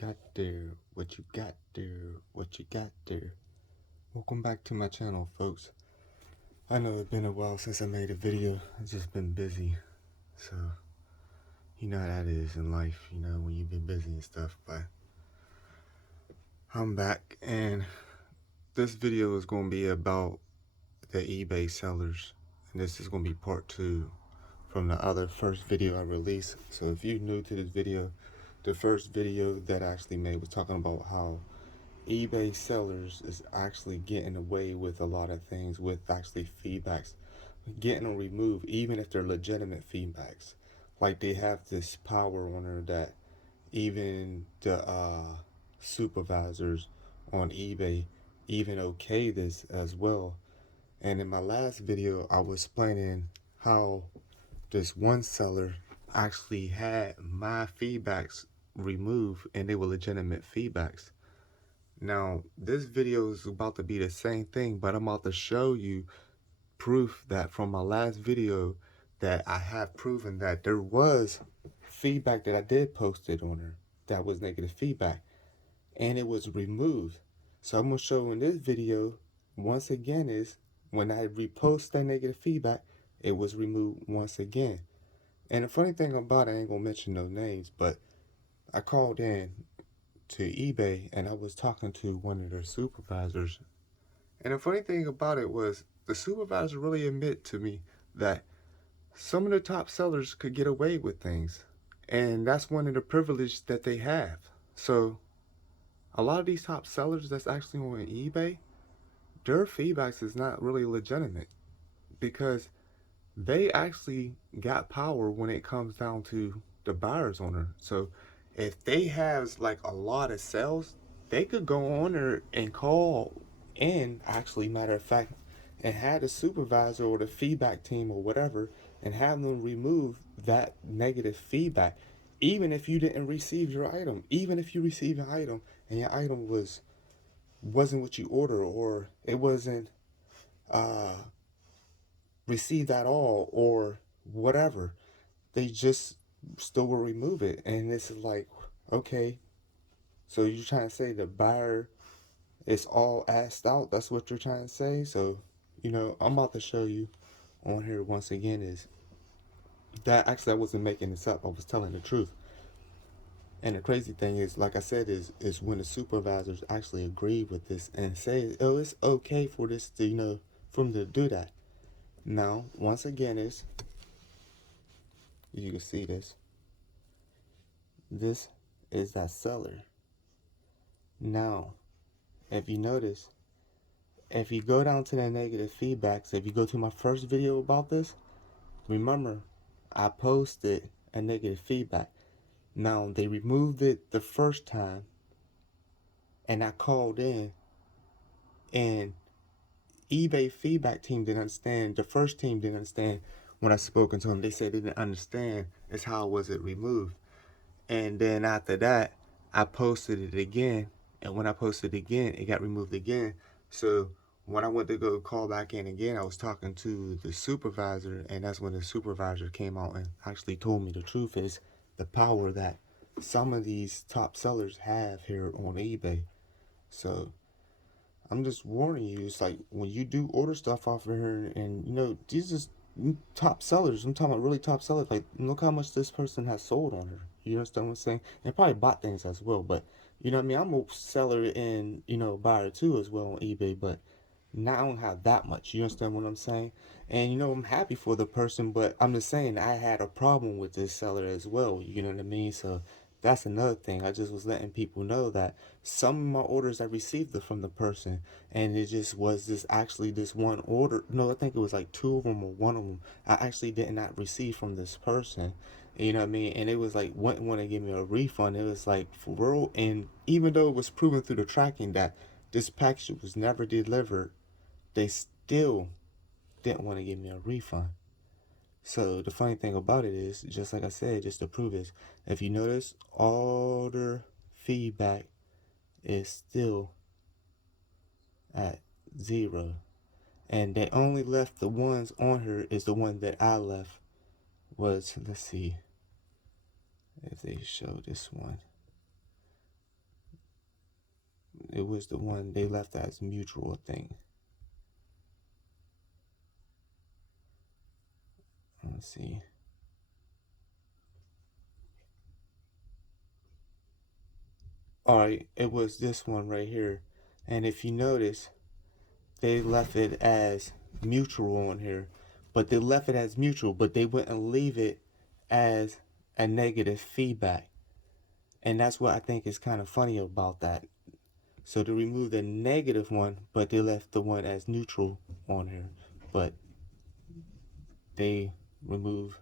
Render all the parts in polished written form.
got there? What you got there? What you got there? Welcome back to my channel, folks. I know it's been a while since I made a video. I've just been busy. So, you know how that is in life, when you've been busy and stuff. But I'm back, and this video is going to be about the eBay sellers. And this is going to be part 2 from the first video I released. So if you're new to this video, the first video that I actually made was talking about how eBay sellers is actually getting away with a lot of things with actually feedbacks, getting them removed even if they're legitimate feedbacks. Like they have this power on her that even the supervisors on eBay even okay this as well. And in my last video I was explaining how this one seller actually had my feedbacks removed and they were legitimate feedbacks. Now, this video is about to be the same thing, but I'm about to show you proof that from my last video that I have proven that there was feedback that I did posted on her that was negative feedback and it was removed. So I'm going to show in this video once again is when I repost that negative feedback, it was removed once again. And the funny thing about it, I ain't going to mention no names, but I called in to eBay and I was talking to one of their supervisors, and the funny thing about it was the supervisor really admitted to me that some of the top sellers could get away with things, and that's one of the privileges that they have. So a lot of these top sellers that's actually on eBay, their feedbacks is not really legitimate because they actually got power when it comes down to the buyer's owner. So if they have like a lot of sales, they could go on there and call in, actually, matter of fact, and have the supervisor or the feedback team or whatever and have them remove that negative feedback. Even if you didn't receive your item, even if you received an item and your item wasn't what you ordered, or it wasn't received at all, or whatever, they just still will remove it. And this is like, okay, so you're trying to say the buyer is all assed out? That's what you're trying to say? So, I'm about to show you on here once again is that actually I wasn't making this up. I was telling the truth. And the crazy thing is, like I said, is when the supervisors actually agree with this and say, oh, it's okay for this to, for them to do that. Now, once again, you can see this is that seller. Now, if you notice, if you go down to the negative feedbacks, if you go to my first video about this, remember I posted a negative feedback. Now they removed it the first time and I called in, and eBay feedback team didn't understand. The first team didn't understand when I spoken to them. They said they didn't understand is how was it removed. And then after that, I posted it again. And when I posted it again, it got removed again. So when I went to go call back in again, I was talking to the supervisor. And that's when the supervisor came out and actually told me the truth is the power that some of these top sellers have here on eBay. So I'm just warning you, it's like when you do order stuff off of here, and these is top sellers. I'm talking about really top sellers. Like, look how much this person has sold on her. You understand what I'm saying? And probably bought things as well. But you know what I mean? I'm a seller and buyer too as well on eBay. But now I don't have that much. You understand what I'm saying? And I'm happy for the person, but I'm just saying I had a problem with this seller as well. You know what I mean? So that's another thing. I just was letting people know that some of my orders I received it from the person, and it just was this one order. No, I think it was like 2 of them or 1 of them I actually did not receive from this person. You know what I mean? And it was like, wouldn't want to give me a refund. It was like, for real. And even though it was proven through the tracking that this package was never delivered, they still didn't want to give me a refund. So the funny thing about it is, just like I said, just to prove is, if you notice, all their feedback is still at 0. And they only left the ones on her is the one that I left was, let's see if they show this one. It was the one they left as mutual thing. Let's see. Alright, it was this one right here. And if you notice, they left it as mutual on here. But they left it as mutual, but they wouldn't leave it as a negative feedback. And that's what I think is kind of funny about that. So they removed the negative one, but they left the one as neutral on here. But they remove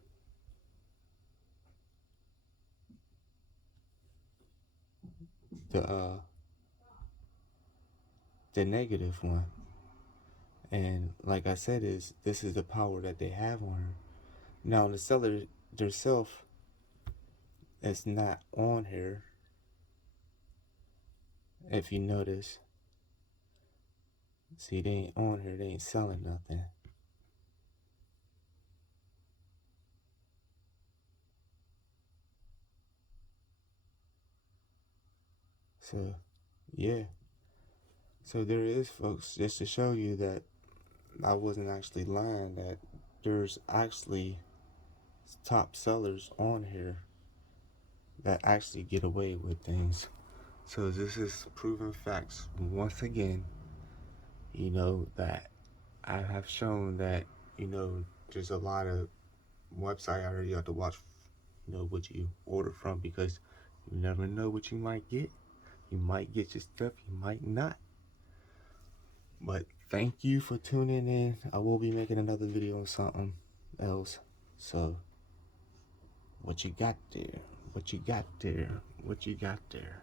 the negative one. And like I said, this is the power that they have on her. Now the seller themselves is not on here. If you notice, see, they ain't on here, they ain't selling nothing. So yeah, so there is, folks, just to show you that I wasn't actually lying, that there's actually top sellers on here that actually get away with things. So this is proven facts once again, you know, that I have shown that, you know, there's a lot of website out there you have to watch, you know, what you order from, because you never know what you might get. You might get your stuff, you might not. But thank you for tuning in. I will be making another video on something else. So what you got there? What you got there? What you got there?